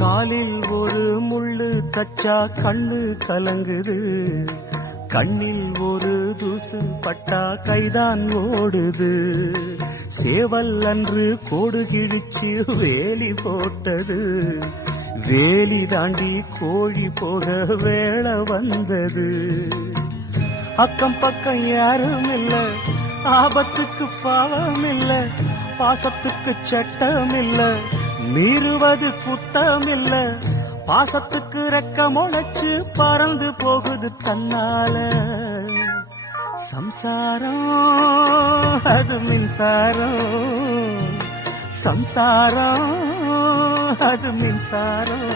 காலில் ஒரு முள்ளு தச்சா கண்ணு கலங்குது, கண்ணில் ஒரு தூசு பட்டா கைதான் ஓடுது. சேவல் அன்று கோடு கிழிச்சு வேலி போட்டது, வேலி தாண்டி கோழி போக வேளை வந்தது. அக்கம் பக்கம் யாரும் இல்ல, ஆபத்துக்கு பாவம் இல்ல, பாசத்துக்கு சட்டம் இல்ல, மீறுவது குத்தம் இல்ல, பாசத்துக்கு ரெக்க முளைச்சு பறந்து போகுது தன்னால. சம்சாரம் அது மின்சாரம், சம்சாரம் அது மின்சாரம்.